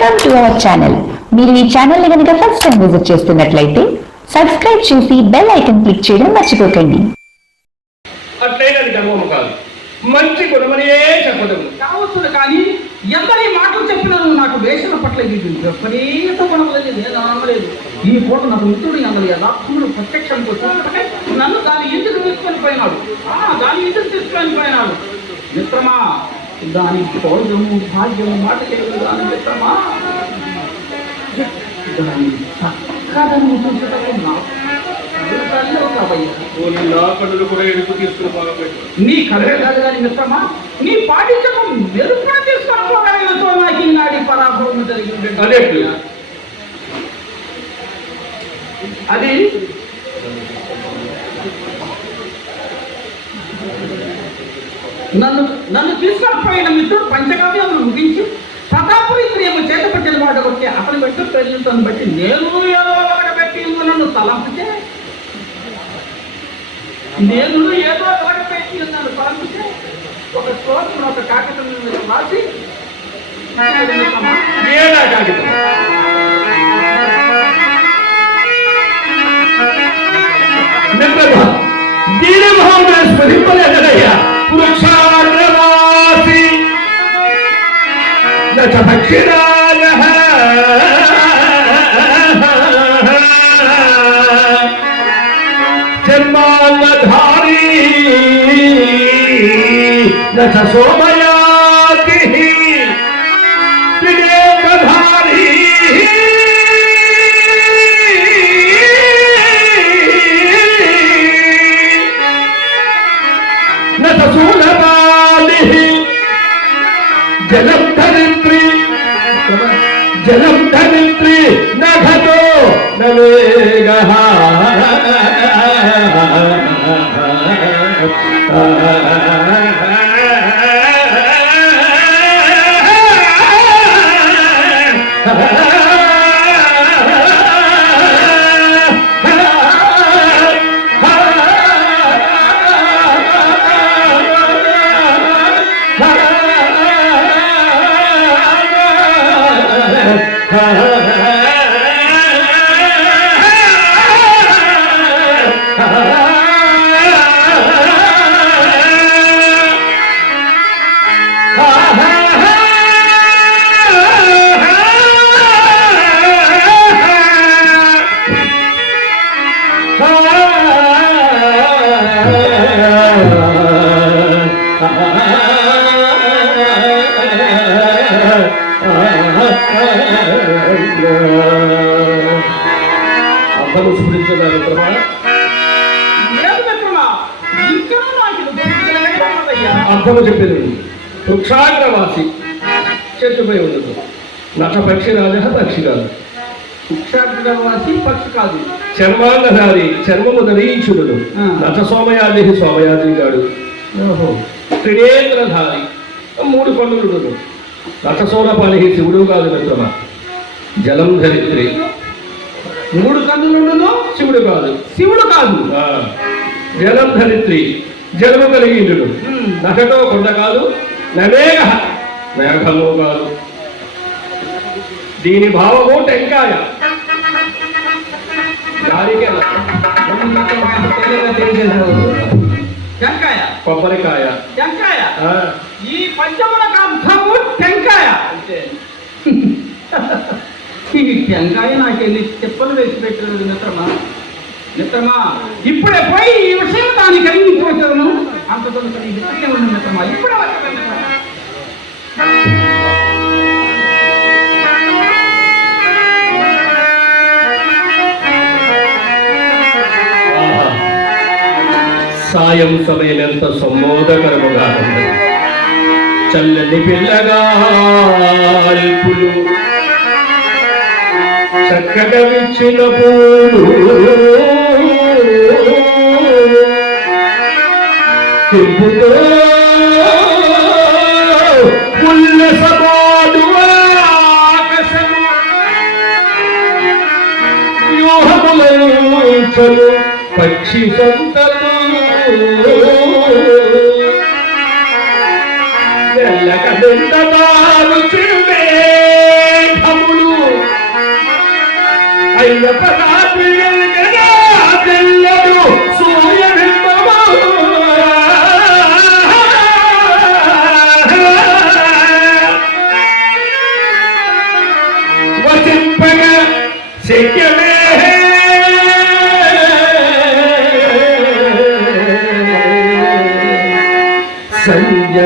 Welcome to our channel మీరు ఈ ఛానల్ని కనుక ఫస్ట్ టైం విజిట్ చేస్తున్నట్లయితే సబ్స్క్రైబ్ చేసి బెల్ ఐకన్ క్లిక్ చేయడం మర్చిపోకండి. మంచి గుణమనే చెప్పదము కానీ ఎందరి మాటలు చెప్పినా నాకు వేషల పట్ల ఇది విపరీత నేను నమ్మలేదు ఈ పూట నాకు మిత్రుడు అందరి చూడటకై నన్ను దాని ఇంటికి తీసుకొని పోయినాడు? ఆ దాని ఇంటికి తీసుకొని పోయినాడు? మిత్రమా దాని భోజము భాగ్యము మాట తెలియదు దాని మిత్రమా దాని చక్కదను పోనీ నా కన్నులు కూడా ఎడుపు తీసుకుని బాగపెట్టు నీ కలే కాదు కానీ మిత్రమా నీ పాటించడం మెరుపున తీసుకోవడంతో నాకు ఈనాడి పరాభవం జరిగింది? అది నన్ను నన్ను తీసుకుపోయిన మిత్రుడు పంచకావ్యములు ముగించి ప్రతాపురి ప్రేమ చేత పట్టిన వాడు వచ్చి అతని బట్టి ప్రజలను బట్టి నేను ఏదో ఒకటి పెట్టి నన్ను తలంపితే నేను ఏదో ఒకటి పెట్టి నన్ను తలంపితే ఒక శ్లోకం ఒక కాగితం మీద రాసి ఏడా కాగితం. దీని మహోదయ స్మరింపలేదయ్యా నచ భక్షిరాయ జన్మాంగధారీ నచ సోమయాతి పక్షిరాజ పక్షిరాజు. వృక్షాగ్రవాసి పక్షి కాదు చర్మాంగధారి చర్మము ధరీచుడు. నట సోమయాజి సోమయాజి గాడు ఓహో. త్రినేత్రధారి మూడు పన్నులు నట సోనపాలి శివుడు కాదు మిత్రమా. జలం ధరిత్రి. మూడు కన్నులుండును శివుడు కాదు. శివుడు కాదు. జలం ధరిత్రి. జలము కలిగిండు. నటతో కొండ కాదు. నవేగ మేఘము కాదు. దీని భావము టెంకాయ టెంకాయ. కొబ్బరికాయ. టెంకాయ. ఈ పంచములకు అర్థము టెంకాయ. ఈ టెంకాయ నాకెళ్ళి చెప్పలు వేసి పెట్టినది మిత్రమా? మిత్రమా ఇప్పుడే పోయి ఈ విషయం దానికి కలిగించి వచ్చాను అంత తొలకని ఉంది మిత్రమా? ఇప్పుడే సాయం సమయం ఎంత ఉంది. చల్లని పిల్లగా అల్పులు చక్కగా విచ్చిన పూలు తిప్పుతో ఉల్లసమాడు ఆకాశము పక్షి సంతలు సిగ్గమే సంజ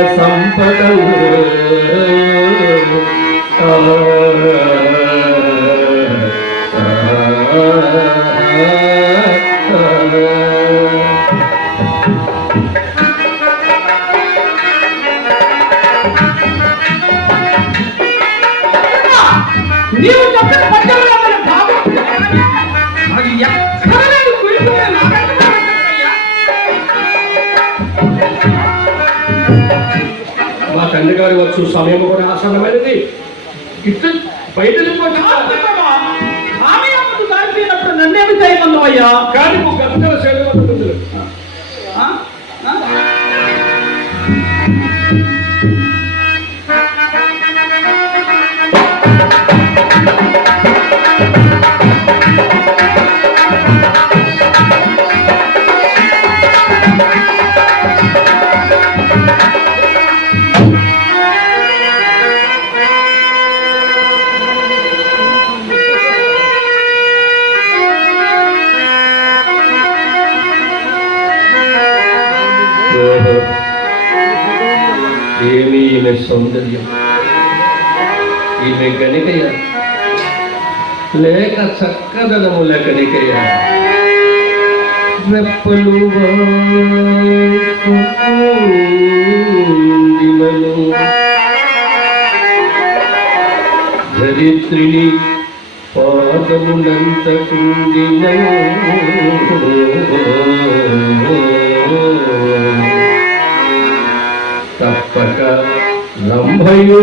తండ్రి గారి వచ్చు సమయం కూడా ఆసన్నమైనది ఇట్లా బయట ఆత్మకమా? ఆమె అప్పుడు దారిపోయినప్పుడు నన్నేమి చేయమన్నావయ్యా కానీ ఒక గంటల సేవ ఉంటుంది ఆ? ఆ? చక్కదనము గణికయ రెప్పలు వాడినను ధరిత్రిని పాదమునంతకుండిన తప్పక రంభయు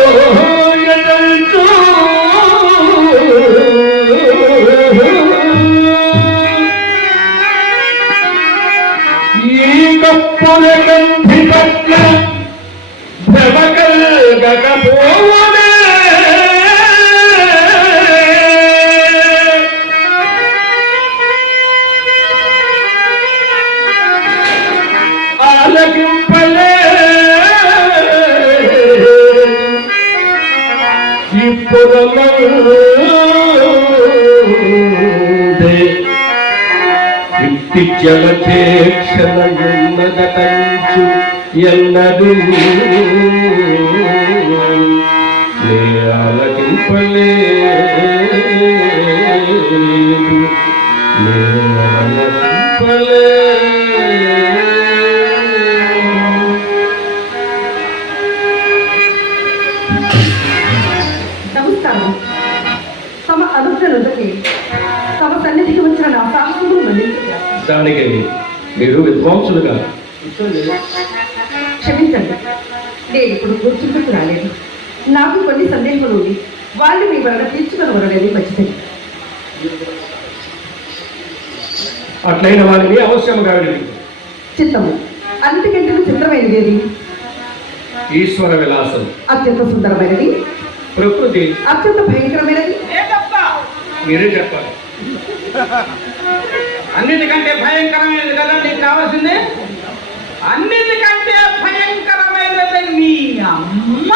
ఎన్నడు నే ఆలకింపలేదు నే ఆలకింపలేదు నమస్కారం. తమ అనుగ్రహంకి తమ సన్నిధికి వచ్చిన నా సాహసములు దానికి మీరు విద్వాంసులుగా క్షమించండి. నేను ఇప్పుడు గుర్తుంపుకు రాలేదు. నాకు కొన్ని సందేహాలు ఉంది. వాళ్ళు మీ వలన తీర్చుకొని వరలేదు మంచిది. అట్లైన వారిని అవశ్యముగా విడిది చిత్తము. అన్నిటికంటే చిత్రమైనది ఏది? ఈశ్వర విలాసం. అత్యంత సుందరమైనది. ప్రకృతి. అత్యంత భయంకరమైనది. మీరే చెప్పాలి. అన్నిటికంటే భయంకరమైనది కదా నీకు కావాల్సిందే? అన్నిటికంటే భయంకరమైనది మీ అమ్మ.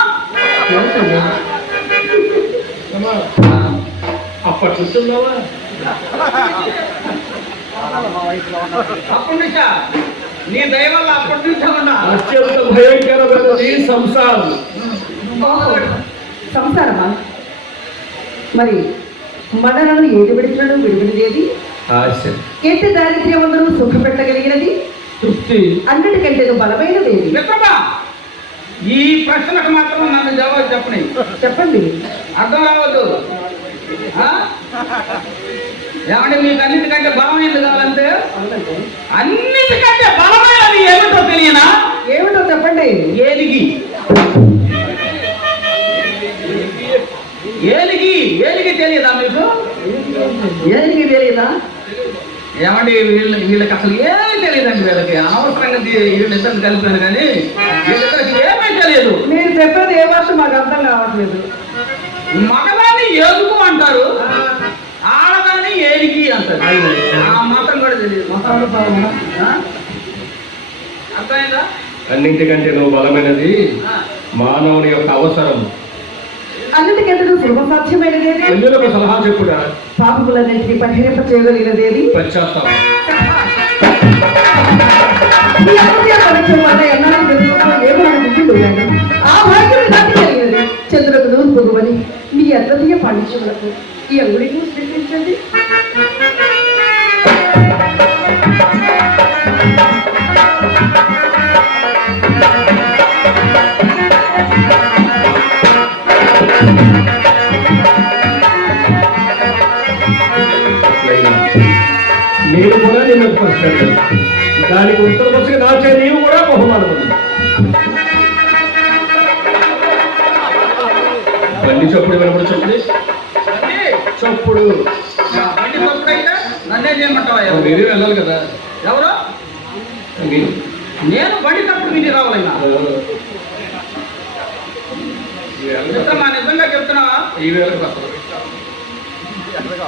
అప్పటి నుంచున్నావా అప్పటి నుంచా? నీ దయ వల్ల అప్పటి నుంచే ఉన్నా? అత్యంత భయంకరమైనది సంసారం. సంసారమా? మరి మదనను ఏది విడిచినను విడివిడిదేది ఆశ. ఎట్టి దారిద్ర్యమందరూ సుఖపెట్టగలిగినది? తృప్తి. అన్నిటికంటే బలమైనది మిత్రమా ఈ ప్రశ్నకు మాత్రం నన్ను జవాబు చెప్పని. చెప్పండి. అర్థం రావద్దు? ఏమంటే మీకు అన్నిటికంటే బలమైనది కావాలంటే అన్నిటికంటే బలమైనది ఏమిటో తెలియనా? ఏమిటో చెప్పండి. ఏలిగి. ఏలిగి ఏలిగి తెలియదా మీకు? ఏది తెలియదా? ఏమండి వీళ్ళ వీళ్ళకి అసలు ఏమీ తెలియదండి వీళ్ళకి? అనవసరంగా దీ- వీళ్ళిద్దరిని కలిపాను కానీ వీళ్ళిద్దరికి ఏమీ తెలియదు. మీరు చెప్పేది ఏ భాష మాకు అర్థం కావట్లేదు. మగదాన్ని ఏదుకు అంటారు ఆడదాన్ని ఏలిగి అంటారు. ఆ మాత్రం మహానుభావుడా. ఆ? అర్థమైందా? అన్నింటికంటే నువ్వు బలమైనది. మానవుని యొక్క అవసరం. అన్నిటికెంతకు సులభ ఒక సలహా చెప్పురా పాపములన్నింటినీ పరిహరింప చేయగలిగినదేది? పశ్చాత్తాపం. ఆ భాగ్యం నాకు కలిగినది చంద్రకు నూరు పొగువని మీ అద్వితీయ పాండిత్యములకు ఈ అంగుడిని స్వీకరించండి. ప్రశ్న దానికి ఉత్తర ప్రశ్న దాచే నీవు కూడా బహుమానం. బండి చప్పుడు వినపడు చప్పుడు. చప్పుడు. నన్నే చేయమంటావా? మీరే వెళ్ళాలి కదా. ఎవరు? మీరు నేను బండి తప్పుడు విని రావాలైనా మిత్రమా నిజంగా చెప్తున్నావా? ఈ వేళకు వస్తారు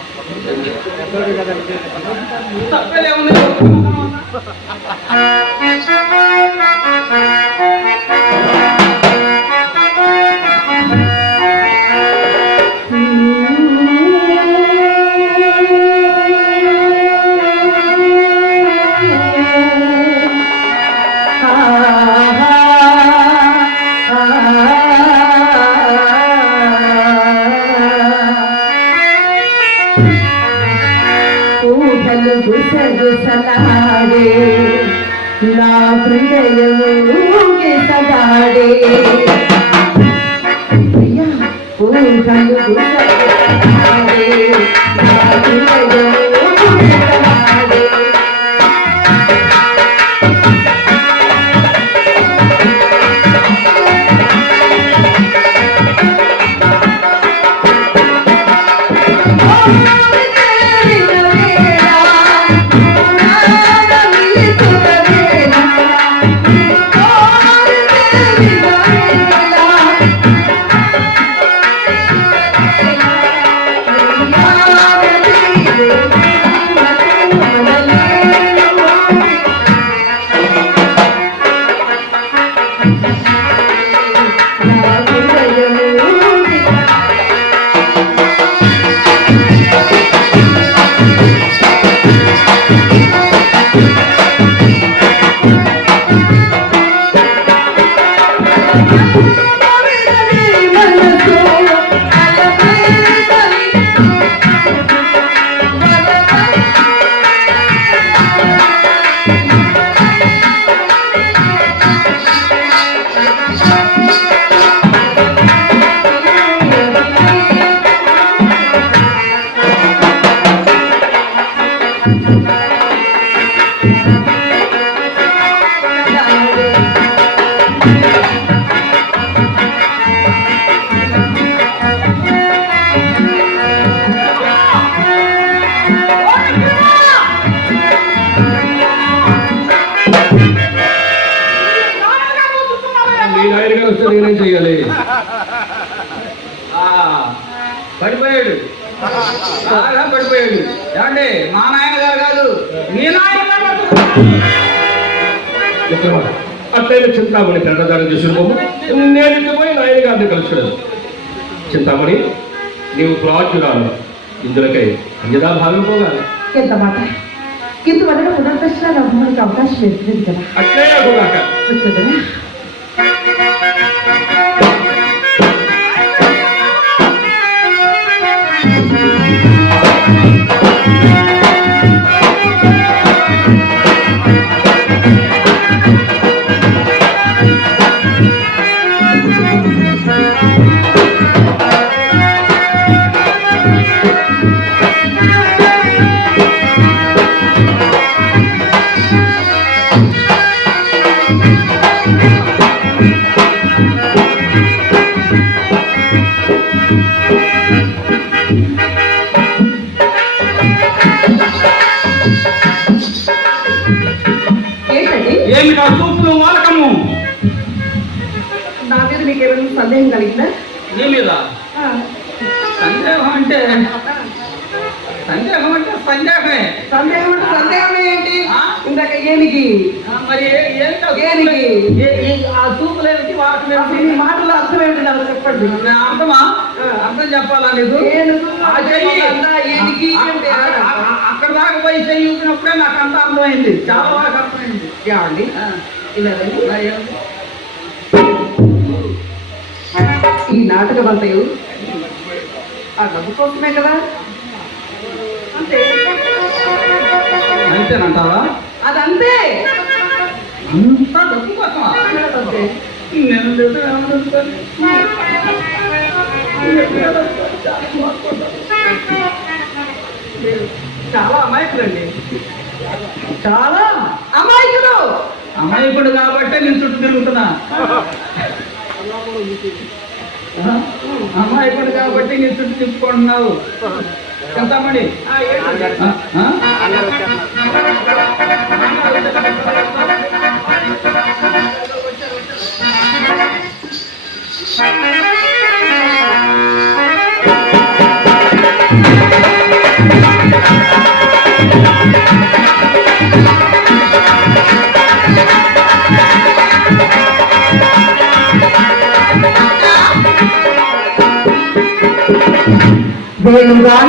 మిత్రమా అట్లయినా చింతామణి పెరడదారం చేసుకున్నాము నేను పోయి నాయన గారిని కలుసుకున్నాను. చింతామణి నీవు ప్రాచురాలు. ఇందులకై అన్యదా భాగం పోగాలి ఎంత మాట? ఇంతవరకు పునర్దర్శన రమ్మనికి అవకాశం లేదు. కదా? అట్లే అగుగాక వచ్చేదనా ఏంటండి సందేహమే. సందేహం అంటే సందేహం ఏంటి? ఇందాక ఏనికి? మరి ఏ- ఏంటి ఆ చూపులు ఏమిటి వాటి మాటల అర్థం ఏంటి నాకు చెప్పండి. అర్థమా? అర్థం చెప్పాలా నీకు? ఆ చెయ్యి. ఏనికి అక్కడ దాకా పోయి చెయ్యి ఊపినప్పుడే నాకు అంత అర్థమైంది. చాలా బాగా అర్థమైంది. ఆ, ఇలా? ఈ నాటకం అంతయు ఆ డబ్బు కోసమే కదా? అంతే. అంతేనంటావా? అదంతే. అంతా డబ్బు అంతే. నేను? చాలా అమాయకులండి. చాలా? అమాయకుడు. అమాయకుడు కాబట్టే నేను చుట్టూ తిరుగుతున్నా? అమాయకుడు. కాబట్టి నీ చుట్టూ తిప్పుకుంటున్నావు. ఎంతమంది Thank you. தெய்வம் நான்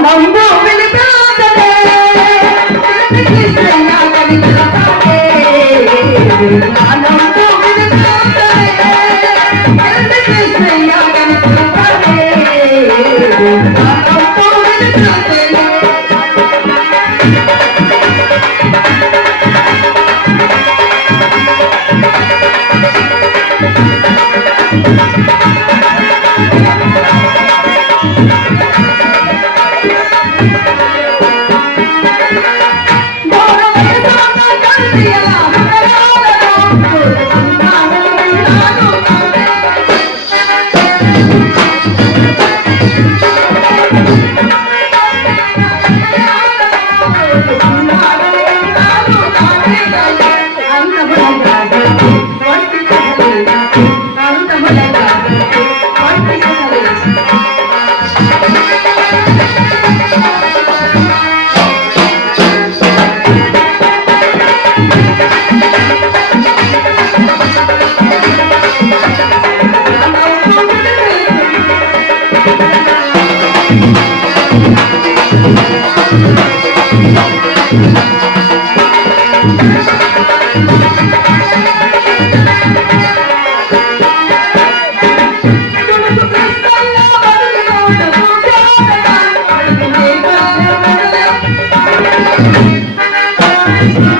ఆ